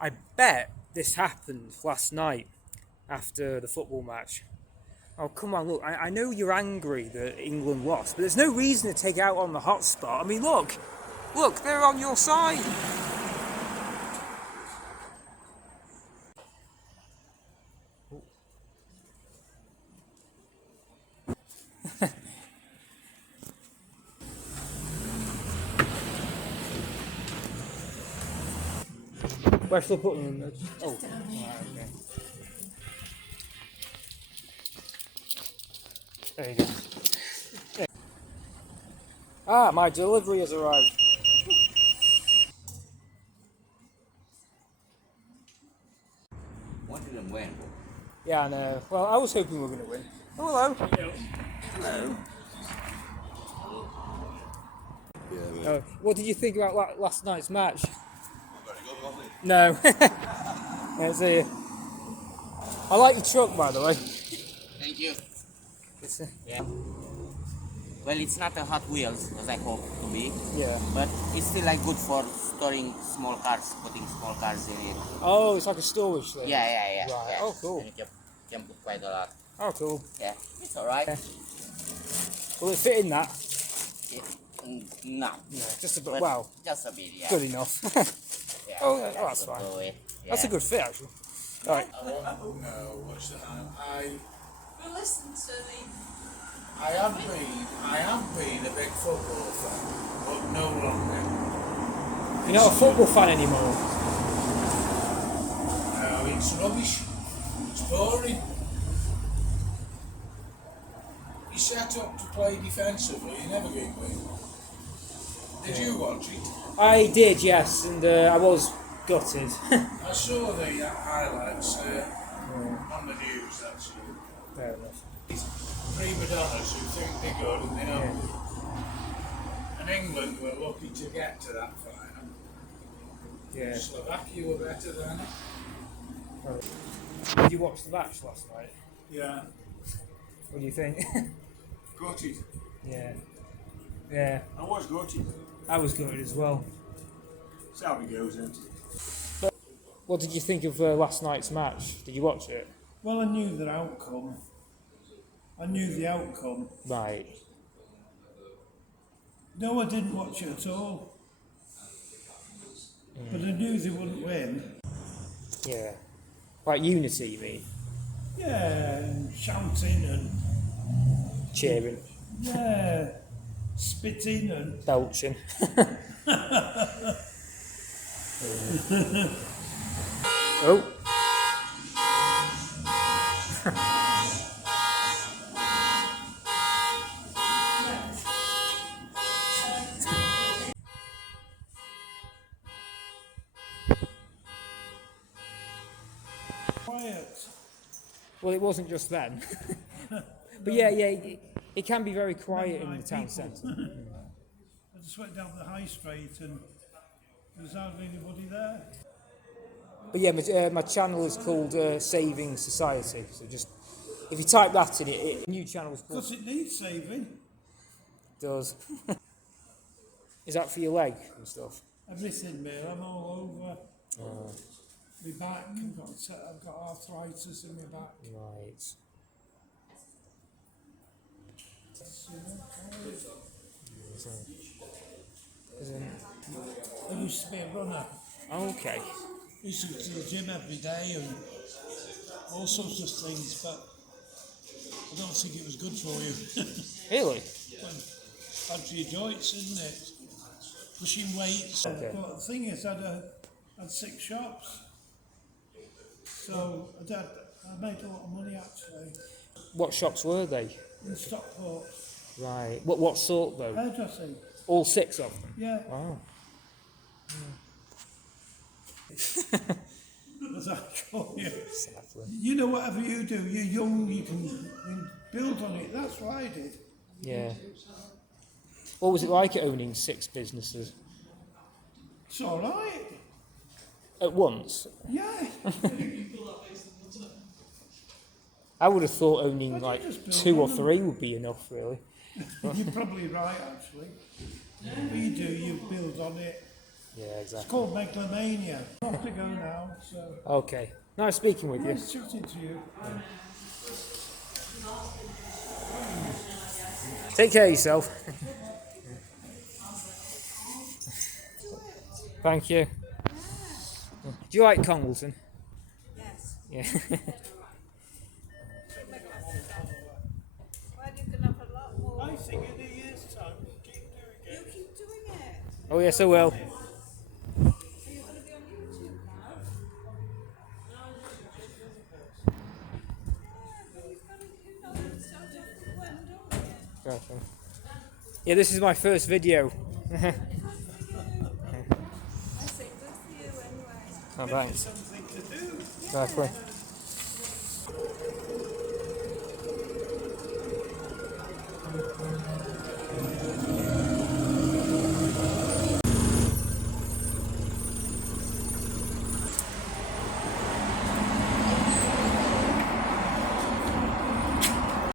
I bet this happened last night after the football match. Oh, come on, look, I know you're angry that England lost, but there's no reason to take it out on the hotspot. I mean, look, they're on your side. Where's the button? Oh, right, okay. There you go. Yeah. Ah, my delivery has arrived. Wanted them win. Yeah, I know. Well, I was hoping we were going to win. Oh, hello. Hello. Yeah, what did you think about last night's match? Very good, wasn't it? No. Let's see. I like the truck, by the way. Thank you. It's, Yeah. Well, it's not a Hot Wheels, as I hope it to be. yeah. But it's still like good for storing small cars, putting small cars in it. Oh, it's like a storage thing. Yeah. Right. Yeah. Oh, cool. And you can put quite a lot. Oh, cool. Yeah, it's alright. Yeah. Will it fit in that? Yeah. No. Yeah, just a bit. But Wow. just a bit, yeah. Good enough. Yeah, Oh, yeah, that's would fine. do it. Yeah. That's a good fit, actually. All right. No, what's that? Well, listen to me. I have been a big football fan, but no longer. You're not a football fan anymore. No, it's rubbish. It's boring. You set up to play defensively, you never get win. Did you watch it? I did, yes, and I was gutted. I saw the highlights on the news, actually. Fair enough. Prima donnas who think they're good and they don't. And England were lucky to get to that final. Yeah. Slovakia were better than it. Did you watch the match last night? Yeah. What do you think? Gutted. Yeah. Yeah. I was gutted. I was gutted as well. That's how it goes, isn't it? What did you think of last night's match? Did you watch it? Well, I knew the outcome. Right. No, I didn't watch it at all. But I knew they wouldn't win. Yeah. Like unity, you mean? Yeah, and shouting and Cheering, yeah, spitting and belching. Oh. quiet. Well, it wasn't just then. But yeah, it can be very quiet in the town centre. I just went down the high street and there was hardly anybody there. But yeah, my channel is called Saving Society. So just, if you type that in, a new channel is called... Because it needs saving. Does. Is that for your leg and stuff? Everything, mate. I'm all over. My back, I've got arthritis in my back. Right. I used to be a runner. Okay. I used to go to the gym every day and all sorts of things, but I don't think it was good for you. Really? Bad for your joints, isn't it? Pushing weights. Okay. But the thing is, I had 6 shops. So I made a lot of money actually What shops were they? in Stockport. Right. What sort though? Hairdressing. All 6 of them? Yeah. Wow. As I call you. Sadly. You know, whatever you do, you're young, you can build on it. That's what I did. Yeah. What was it like owning 6 businesses It's all right. at once? Yeah. I would have thought owning Why like don't you just build 2 or on them? 3 would be enough, really. You're probably right, actually. What you do, you build on it. Yeah, It's exactly. called megalomania. Off to go now, so Okay. Nice speaking with you. nice chatting to you. Take care of yourself. Thank you. Do you like Congleton? Yes. Yeah. Well, you can have a lot more. I think in a year's time we'll keep doing You it. keep doing it. Oh yes, I will. Are you going to be on YouTube now? Yeah, but you've got to, start off with one, don't you? Okay. Yeah, this is my first video. Good for you. I say good for you anyway. Oh, thanks. Something to do. Exactly.